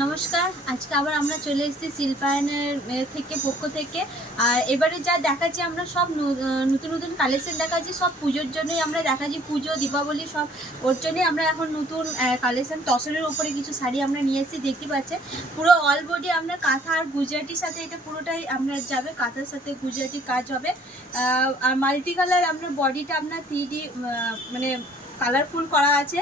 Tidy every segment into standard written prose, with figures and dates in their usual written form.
নমস্কার। আজকে আবার আমরা চলে এসেছি শিল্পায়নের পক্ষ থেকে। আর এবারে যা দেখাচ্ছি আমরা সব নতুন নতুন কালেকশন দেখাচ্ছি, সব পুজোর জন্যই আমরা দেখাচ্ছি। পুজো, দীপাবলি সব ওর জন্যই আমরা এখন নতুন কালেকশন তসরের উপরে কিছু শাড়ি আমরা নিয়ে এসেছি। দেখতে পাচ্ছেন পুরো অল বডি আমরা কাঁথা আর গুজরাটির সাথে, এটা পুরোটাই আপনার যাবে, কাঁথার সাথে গুজরাটি কাজ হবে। আর মাল্টি কালার আপনার বডিটা আপনার 3D মানে কালারফুল করা আছে।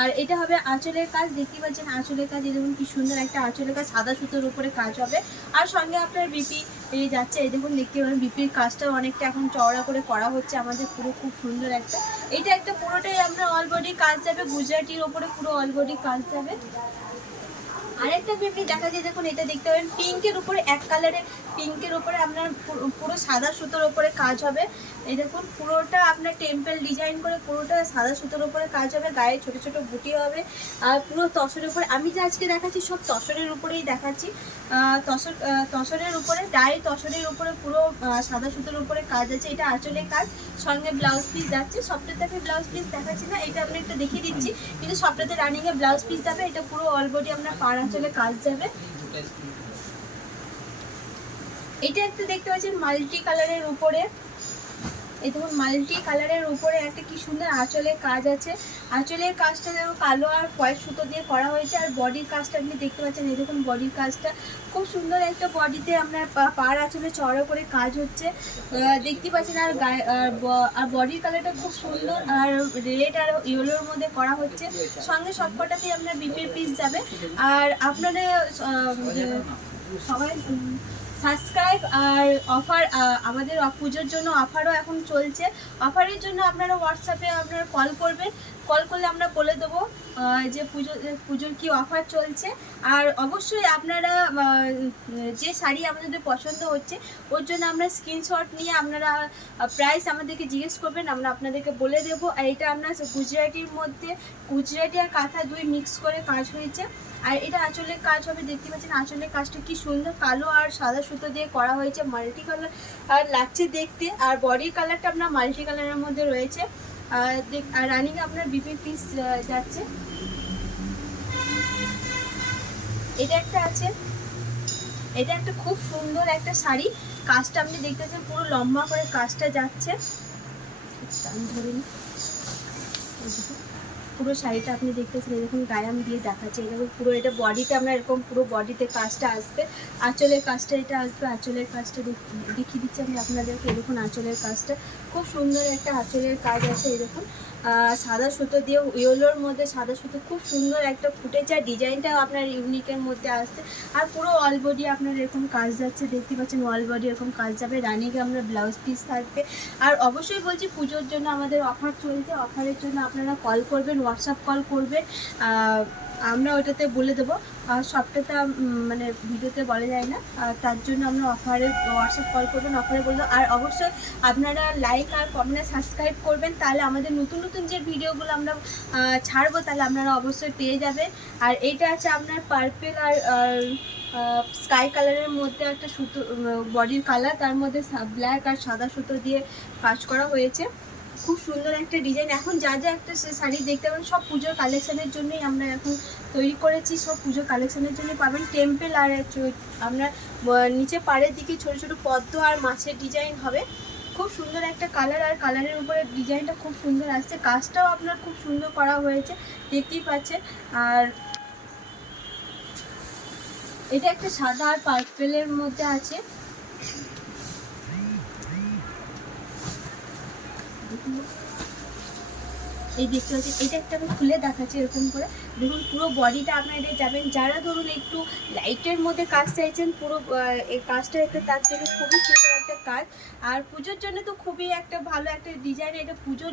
আর এটা হবে আঁচলের কাজ। দেখতে পাচ্ছেন আঁচলের কাজ, এই দেখুন কি সুন্দর একটা আঁচলের কাজ, সাদা সুতোর উপরে কাজ হবে। আর সঙ্গে আপনার বিপি এই যাচ্ছে, এই দেখুন দেখতে পাবেন বিপির কাজটাও অনেকটা এখন চওড়া করে করা হচ্ছে আমাদের, পুরো খুব সুন্দর একটা। এটা একটা পুরোটাই আপনার অল বডি কাজ যাবে, গুজরাটির ওপরে পুরো অল বডি কাজ যাবে। আরেকটা বিপি দেখা যায়, দেখুন এটা দেখতে পাবেন পিঙ্কের উপরে, এক কালারের পিঙ্কের উপরে আপনার পুরো সাদা সুতোর উপরে কাজ হবে। এই দেখুন পুরোটা আপনার টেম্পল ডিজাইন করে পুরোটা সাদা সুতোর উপরে কাজ হবে, গায়ে ছোট ছোট বুটি হবে। আর পুরো তসরের উপরে, আমি যে আজকে দেখাচ্ছি সব তসরের উপরেই দেখাচ্ছি। তসরের উপরে, ডাই তসরের উপরে পুরো সাদা সুতোর উপরে কাজ আছে। এটা আঁচলের কাজ, সঙ্গে ব্লাউজ পিস যাচ্ছে। সবটাতে আমি ব্লাউজ পিস দেখাচ্ছি না, এটা আমি একটা দেখিয়ে দিচ্ছি, কিন্তু সবটাতে রানিংয়ে ব্লাউজ পিস যাবে। এটা পুরো অল বডি আপনার পাড় আঁচলে কাজ যাবে। এটা একটা দেখতে পাচ্ছেন মাল্টি কালারের উপরে, এই দেখুন মাল্টি কালারের উপরে একটা কি সুন্দর আঁচলের কাজ আছে। আঁচলের কাজটা দেখুন কালো আর হোয়াইট সুতো দিয়ে করা হয়েছে। আর বডির কাজটা আপনি দেখতে পাচ্ছেন, এই দেখুন বডির কাজটা খুব সুন্দর একটা বডিতে আপনার পাড় আঁচলে চড়া করে কাজ হচ্ছে, দেখতে পাচ্ছেন। আর গায়ে আর বডির কালারটা খুব সুন্দর, আর রেড আর ইয়েলোর মধ্যে করা হচ্ছে। সঙ্গে সবকটাতেই আপনার বিপের পিস যাবে। আর আপনারা সবাই সাবস্ক্রাইব আর অফার, আমাদের পুজোর জন্য অফারও এখন চলছে। অফারের জন্য আপনারা হোয়াটসঅ্যাপে আপনারা কল করবেন, কল করলে আমরা বলে দেবো যে পুজোর কি অফার চলছে। আর অবশ্যই আপনারা যে শাড়ি আপনাদের পছন্দ হচ্ছে ওর জন্য আমরা স্ক্রিনশট নিয়ে আপনারা প্রাইস আমাদেরকে জিজ্ঞেস করবেন, আমরা আপনাদেরকে বলে দেবো। আর এটা আপনার গুজরাটির মধ্যে, গুজরাটি আর কাঁথা দুই মিক্স করে কাজ হয়েছে। আর এটা আঁচলের কাজ হবে, দেখতে পাচ্ছেন আঁচলের কাজটা কি সুন্দর, কালো আর সাদা সুতো দিয়ে করা হয়েছে, মাল্টি কালার আর লাগছে দেখতে। আর বডির কালারটা আপনার মাল্টি কালারের মধ্যে রয়েছে। আর রানিং আপনার বিপি পিস যাচ্ছে। এটা একটা আছে, এটা একটা খুব সুন্দর একটা শাড়ি, কাজটা আপনি দেখতে পাচ্ছেন পুরো লম্বা করে কাজটা যাচ্ছে। ধরে নিন, পুরো শাড়িটা আপনি দেখতেছেন, এরকম গায়ে আমি দিয়ে দেখাচ্ছি। এরকম পুরো এটা বডিতে আমরা এরকম পুরো বডিতে কাজটা আসবে, আঁচলের কাজটা এটা আসবে। আঁচলের কাজটা দেখিয়ে দিচ্ছি আমি আপনাদেরকে, এরকম আঁচলের কাজটা খুব সুন্দর একটা আঁচলের কাজ আছে। এরকম সাদা সুতো দিয়ে ইয়েলোর মধ্যে সাদা সুতো খুব সুন্দর একটা ফুটেছে। আর ডিজাইনটাও আপনার ইউনিকের মধ্যে আসছে। আর পুরো অল বডি আপনার এরকম কাজ যাচ্ছে, দেখতে পাচ্ছেন অল বডি এরকম কাজ যাবে। রানিংয়ে আমরা ব্লাউজ পিস থাকবে। আর অবশ্যই বলছি পুজোর জন্য আমাদের অফার চলছে, অফারের জন্য আপনারা কল করবেন, হোয়াটসঅ্যাপ কল করবেন, আমরা ওটাতে বলে দেবো। সবটাতে মানে ভিডিওতে বলা যায় না, তার জন্য আমরা অফারে হোয়াটসঅ্যাপ কল করবেন, অফারে বলবো। আর অবশ্যই আপনারা লাইক আর কমেন্ট সাবস্ক্রাইব করবেন, তাহলে আমাদের নতুন নতুন যে ভিডিওগুলো আমরা ছাড়বো তাহলে আপনারা অবশ্যই পেয়ে যাবেন। আর এইটা আছে আপনার পার্পেল আর স্কাই কালারের মধ্যে একটা সুতো, বডির কালার, তার মধ্যে ব্ল্যাক আর সাদা সুতো দিয়ে কাজ করা হয়েছে। খুব সুন্দর একটা ডিজাইন। এখন যা যা একটা শাড়ি দেখতে পাবেন সব পুজোর কালেকশানের জন্যই আমরা এখন তৈরি করেছি, সব পুজোর কালেকশানের জন্য পাবেন। টেম্পেল আর আপনার নিচে পাড়ের দিকে ছোটো ছোটো পদ্ম আর মাছের ডিজাইন হবে। খুব সুন্দর একটা কালার, আর কালারের উপরে ডিজাইনটা খুব সুন্দর আসছে, কাজটাও আপনার খুব সুন্দর করা হয়েছে, দেখতেই পাচ্ছেন। আর এটা একটা সাদা আর পার্পেলের মধ্যে আছে। এই দেখতে পাচ্ছেন, এটা একটা আমি খুলে দেখাচ্ছি এরকম করে। দেখুন পুরো বডিটা আপনারা যাবেন, যারা ধরুন একটু লাইটের মধ্যে কাজ চাইছেন, পুরো এই কাজটা একটা তার জন্য খুবই সুন্দর একটা কাজ। আর পুজোর জন্য তো খুবই একটা ভালো একটা ডিজাইন, এটা পুজো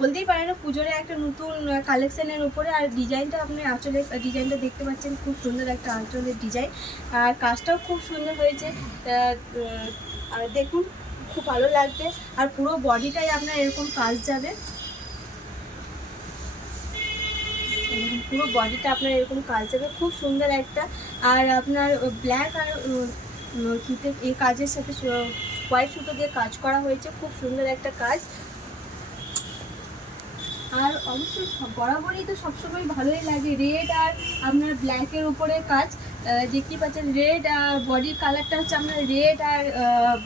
বলতেই পারে না, পুজোর একটা নতুন কালেকশানের উপরে। আর ডিজাইনটা আপনি আঁচলের ডিজাইনটা দেখতে পাচ্ছেন, খুব সুন্দর একটা আঁচলের ডিজাইন, আর কাজটাও খুব সুন্দর হয়েছে। আর দেখুন খুব ভালো লাগবে। আর পুরো বডিটাই আপনার এরকম কাজ যাবে, পুরো বডিটা আপনার এরকম কাজ যাবে, খুব সুন্দর একটা। আর আপনার ব্ল্যাক আর সুতো এই কাজের সাথে হোয়াইট সুতো দিয়ে কাজ করা হয়েছে, খুব সুন্দর একটা কাজ। আর অবশ্যই বরাবরই তো সবসময় ভালোই লাগে রেড আর আপনার ব্ল্যাকের উপরে কাজ। দেখতেই পাচ্ছেন রেড আর বডির কালারটা হচ্ছে আপনার রেড আর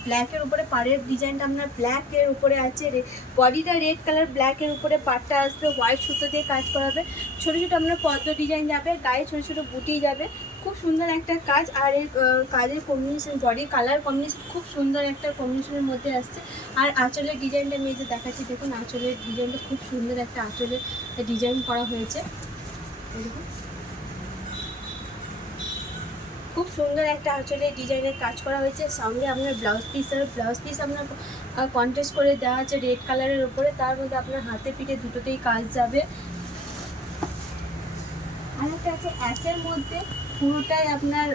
ব্ল্যাকের উপরে, পাড়ের ডিজাইনটা আপনার ব্ল্যাকের উপরে আছে, বডিটা রেড কালার, ব্ল্যাকের উপরে পাড়টা আসবে, হোয়াইট সুতো দিয়ে কাজ করাবে, ছোটো ছোটো আপনার পদ্ম ডিজাইন যাবে, গায়ে ছোটো ছোটো বুটি যাবে, খুব সুন্দর একটা কাজ। আর এই কাজের কম্বিনেশন, বডির কালার কম্বিনেশন খুব সুন্দর একটা কম্বিনেশনের মধ্যে আসছে। আর আঁচলের ডিজাইনটা আমি এই যে দেখাচ্ছি, দেখুন আঁচলের ডিজাইনটা খুব সুন্দর একটা আঁচলের ডিজাইন করা হয়েছে, দেখুন খুব সুন্দর একটা আঁচলের ডিজাইনের কাজ করা হয়েছে। সঙ্গে আপনার ব্লাউজ পিস আপনার কন্ট্রাস্ট করে দেওয়া আছে রেড কালারের উপরে, তার মধ্যে আপনার হাতে পিঠে দুটোতেই কাজ যাবে। আর একটা আছে অ্যাশের মধ্যে, পুরোটাই আপনার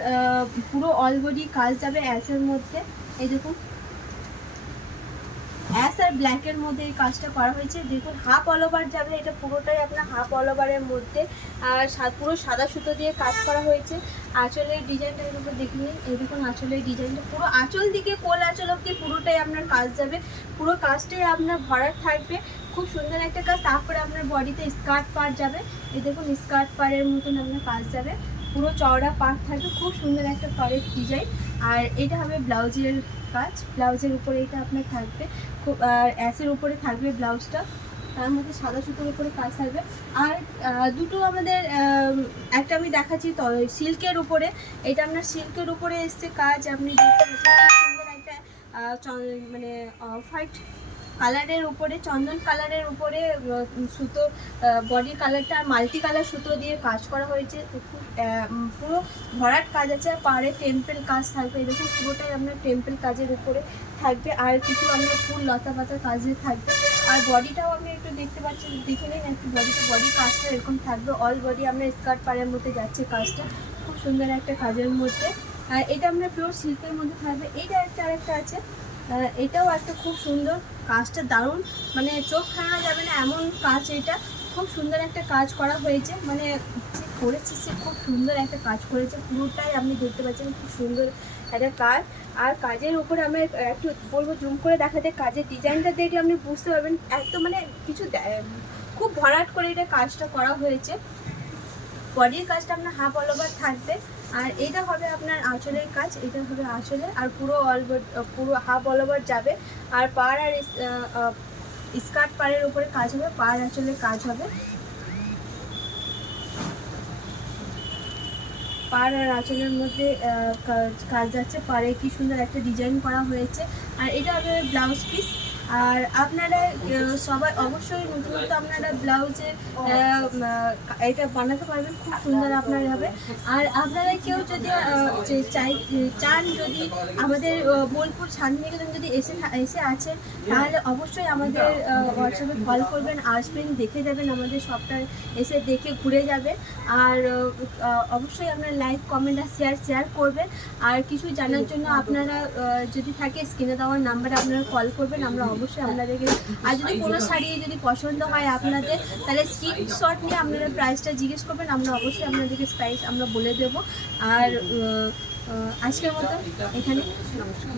পুরো অল বডি কাজ যাবে অ্যাশের মধ্যে, এই দেখুন অ্যাশ আর ব্ল্যাকের মধ্যে এই কাজটা করা হয়েছে। দেখুন হাফ অল ওভার যাবে, এটা পুরোটাই আপনার হাফ অল ওভারের মধ্যে, আর পুরো সাদা সুতো দিয়ে কাজ করা হয়েছে। আঁচলের ডিজাইনটা এর উপর দেখে নিন, এই দেখুন আঁচলের ডিজাইনটা পুরো আঁচল দিকে কোল আঁচল অব্দি পুরোটাই আপনার কাজ যাবে, পুরো কাজটাই আপনার ভরাট থাকবে, খুব সুন্দর একটা কাজ। তারপরে আপনার বডিতে স্কার্ট পার্ট যাবে, এই দেখুন স্কার্ট পাড়ের মতন আপনার কাজ যাবে, পুরো চওড়া পার্ট থাকবে, খুব সুন্দর একটা পাড়ের ডিজাইন। আর এটা হবে ব্লাউজের কাজ, ব্লাউজের উপরে এটা আপনার থাকবে খুব, আর অ্যাশের উপরে থাকবে ব্লাউজটা, তার মধ্যে সাদা সুতোর উপরে কাজ থাকবে। আর দুটো আমাদের একটা আমি দেখাচ্ছি সিল্কের উপরে, এটা আপনার সিল্কের উপরে এসছে কাজ, আপনি দেখতে পাচ্ছেন খুব সুন্দর একটা মানে হোয়াইট কালারের উপরে, চন্দন কালারের উপরে সুতো, বডির কালারটা আর মাল্টি কালার সুতো দিয়ে কাজ করা হয়েছে, খুব পুরো ভরাট কাজ আছে। আর পাড়ে টেম্পেল কাজ থাকবে, এরকম পুরোটাই আপনার টেম্পেল কাজের উপরে থাকবে, আর কিছু আপনার ফুল লতা পাতা কাজে থাকবে। আর বডিটাও আপনি একটু দেখতে পাচ্ছেন, দেখে নিন একটু বডির কাজটা এরকম থাকবে, অল বডি আপনার স্কার্ট পাড়ের মধ্যে যাচ্ছে কাজটা, খুব সুন্দর একটা কাজের মধ্যে। আর এটা আপনার পিওর সিল্কের মধ্যে থাকবে। এইটা আরেকটা আছে, এটাও একটা খুব সুন্দর কাজটা, দারুণ, মানে চোখ ফেরানো যাবে না এমন কাজ, এটা খুব সুন্দর একটা কাজ করা হয়েছে, মানে যে করেছে সে খুব সুন্দর একটা কাজ করেছে, পুরোটাই আপনি দেখতে পাচ্ছেন খুব সুন্দর একটা কাজ। আর কাজের উপরে আমি একটু বলবো জুম করে দেখাতে, কাজের ডিজাইনটা দেখলে আপনি বুঝতে পারবেন একদম মানে কিছু খুব ভরাট করে এটা কাজটা করা হয়েছে। বডির কাজটা আপনার হাফ অল ওভার থাকবে, আর এটা হবে আপনার আঁচলের কাজ, এটা হবে আঁচলে, আর পুরো পুরো হাফ অল ওভার যাবে। আর পাড় আর স্কার্ট পাড়ের উপরে কাজ হবে, পাড় আঁচলের কাজ হবে, পাড় আর আঁচলের মধ্যে কাজ যাচ্ছে, পাড়ে কি সুন্দর একটা ডিজাইন করা হয়েছে। আর এটা হবে ব্লাউজ পিস। আর আপনারা সবাই অবশ্যই নতুনত আপনারা ব্লাউজে এটা বানাতে পারবেন, খুব সুন্দর আপনার হবে। আর আপনারা কেউ যদি চান, যদি আমাদের বোলপুর শান্তিনিকেতন যদি এসে আছেন, তাহলে অবশ্যই আমাদের হোয়াটসঅ্যাপে কল করবেন, আসবেন, দেখে যাবেন আমাদের শপটা, এসে দেখে ঘুরে যাবেন। আর অবশ্যই আপনারা লাইক কমেন্ট আর শেয়ার করবেন। আর কিছু জানার জন্য আপনারা যদি থাকে স্ক্রিনে দেওয়ার নাম্বারে আপনারা কল করবেন, আমরা অবশ্যই আপনাদেরকে, আর যদি কোনো শাড়ি যদি পছন্দ হয় আপনাদের, তাহলে স্ক্রিনশট নিয়ে আপনারা প্রাইসটা জিজ্ঞেস করবেন, আমরা অবশ্যই আপনাদেরকে প্রাইস আমরা বলে দেবো। আর আজকের মতো এখানে, নমস্কার।